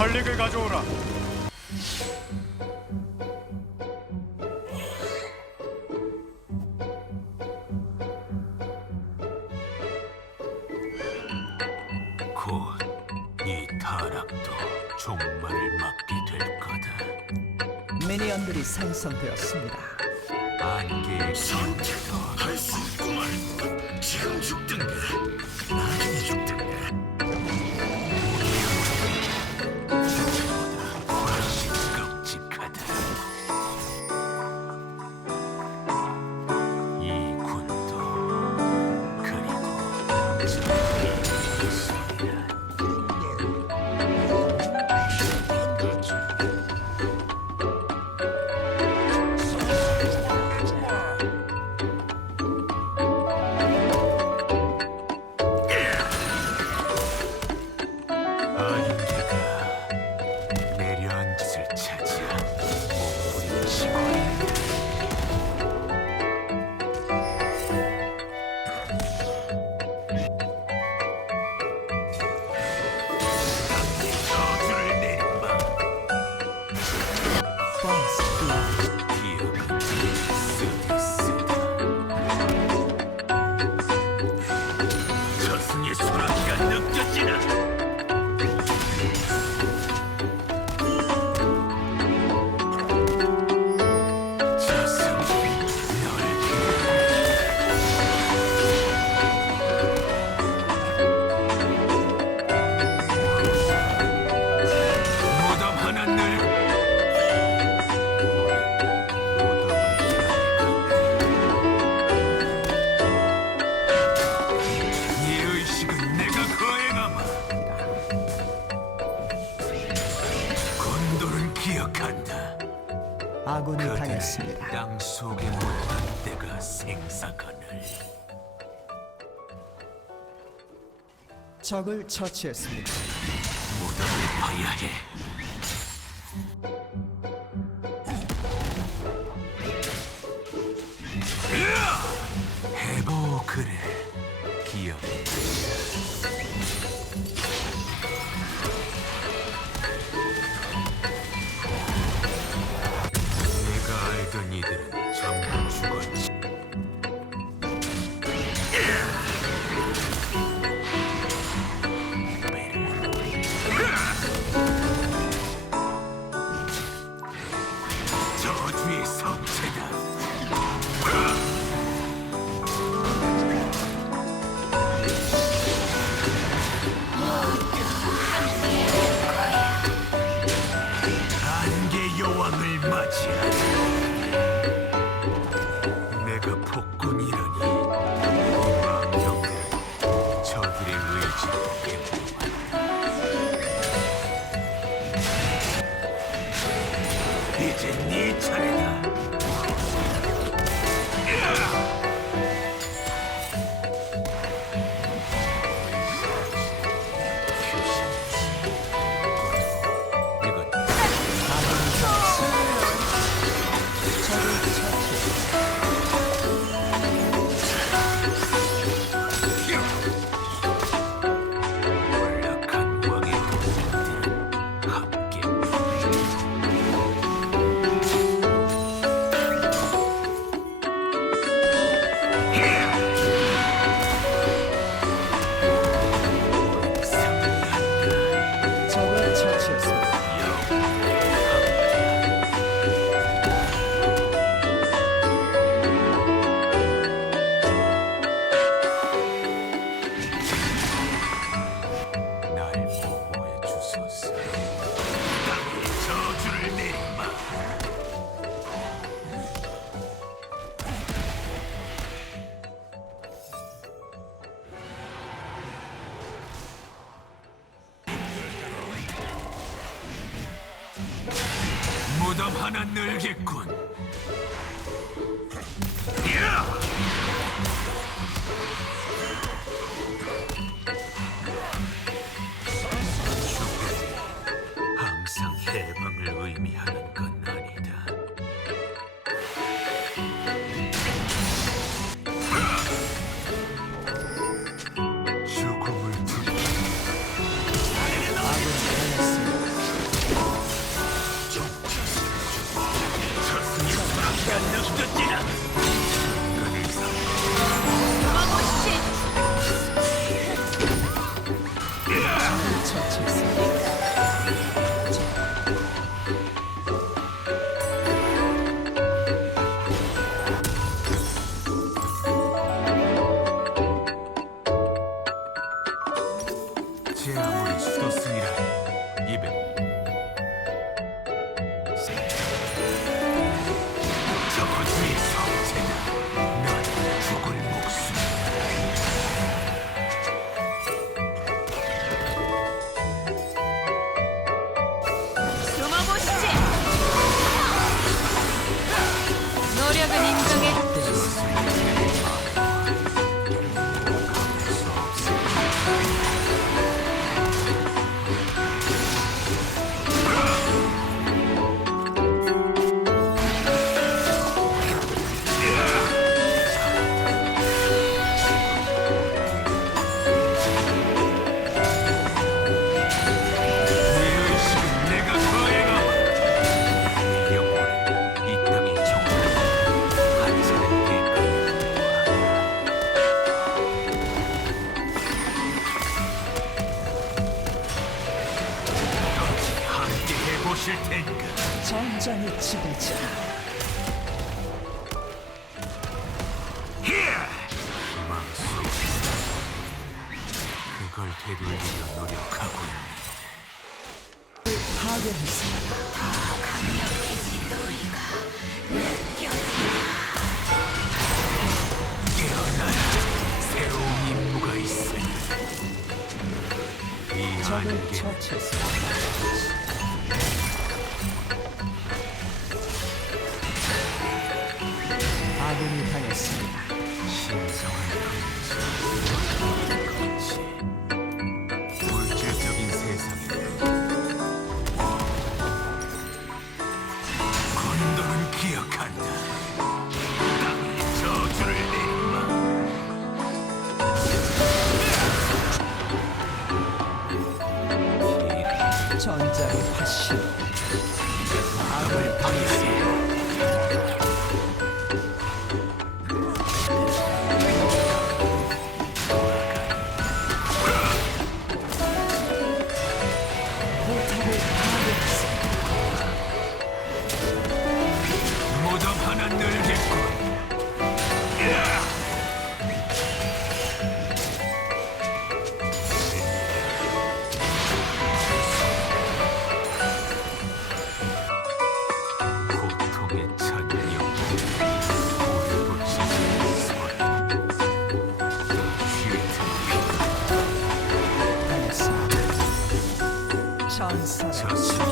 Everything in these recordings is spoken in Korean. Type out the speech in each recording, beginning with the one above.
설릭을 가져오라. 곧 이 타락도 종말을 맞게 될 거다. 미니언들이 생성되었습니다. 안개의 선택도 할 수 있구만. 지금 죽든가 나중에 죽든가. 우리보다 훨씬 끔찍하다. 이 군도 그리고 저기 있습니다. 안개가 내려앉은 짓을 차지한 몸부림치고 저주를 내린다. 퍼스트 블러드. 기억은 쓰디쓰다. 저승의 소나기가 느껴지나. 저승 널 무덤 하나 늘 이 의식은 내가 거행하마. 곤돌은 기억한다. 아군이 그들을 당했습니다. 땅 속에 묻은 때가 생사건을. 적을 처치했습니다. 무덤을 봐야 해. 해보 그래 기억해. 내가 알던 이들은 전부 죽었지. 저주의 성체다. 안개 여왕을 맞이하라. 내가 폭군이라니 이 망령들은 저들의 의지로 행동한다. 이제 네 차례다. 이건 아군이 당했습니다. 적을 처치했습니다. 몰락한 왕의 동생들은 함께 적을 처치했습니다. 날 보호해 주소서. 땅에 저주를 내리마. 무덤 하나 늘겠군. 야! 항상 해방을 의미하는 건 아니다. 죽음을 두고 아군이 당했습니다. 보실 테니까. 전장의 지배자. 희망 속 그걸 되돌리려 노력하고 있네. 파괴했습니다. 깨어나라. 새로운 임무가 있으니 이 적을 안개 처치했습니다. 아군이 당했습니다. 신성한 근처 물질적인 세상에 건도는 기억한다. 땅이 저주를 내리마. 전장의 화신. 아군이 당했습니다. 포탑을 파괴했습니다. 무덤 하나 늘겠군. 고통의 찬영, 고리도 찢는 소리, 당했습니다. 전사는 저승이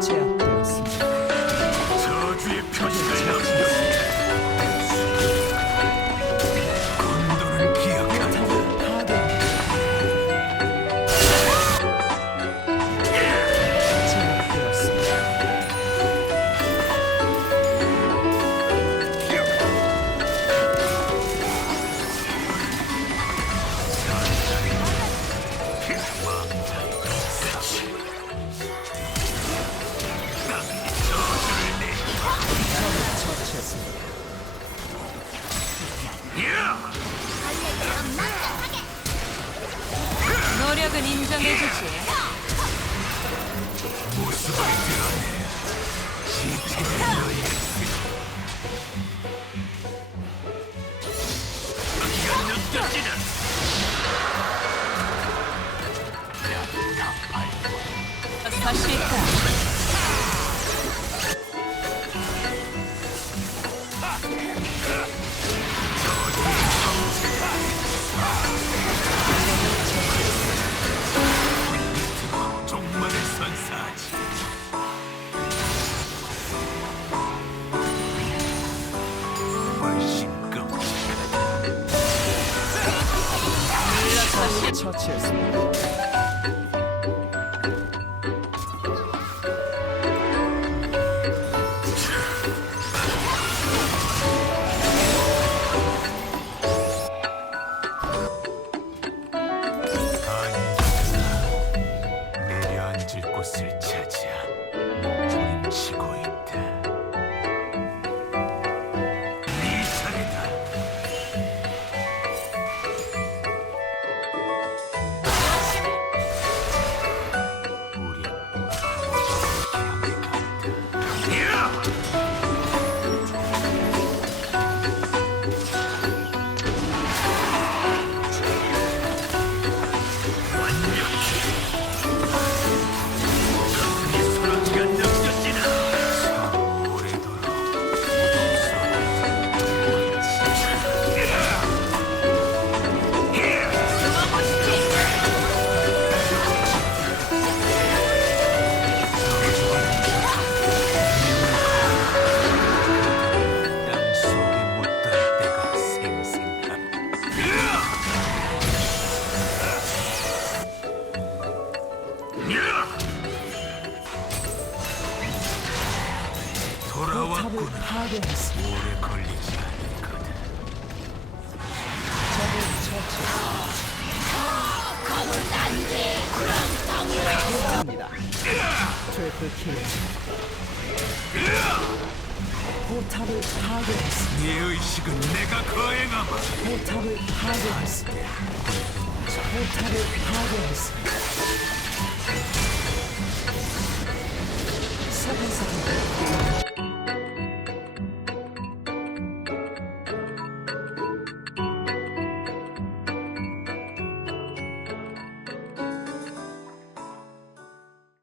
제압되었습니다. 저주의 표시를 남겼습니다. 건도는 기억한다. 포탑을 파괴합니다. 제압되었습니다. 왕자의 사실. 땅이 저주를 내리마. 적을 처치했습니다. 노력은 인정해주지. 모습을 드러내. 시체를 너희가 여기가 느껴지는 사실 있다. 종말을 선사하지. 훨씬 끔찍하다. 처치했습니다. 내려앉을 곳을 찾아 몸부림치고 있다. 네 차례다. 우린 무덤을 향해 간다. 포탑을 돌아왔구나. 파괴했습니다. 오래 걸리지 않을 거다. 적을 처치했습니다. 트리플 킬. 포탑을 파괴했습니다. 네 의식은 내가 거행하마. 포탑을 파괴했습니다. 포탑을 파괴했습니다.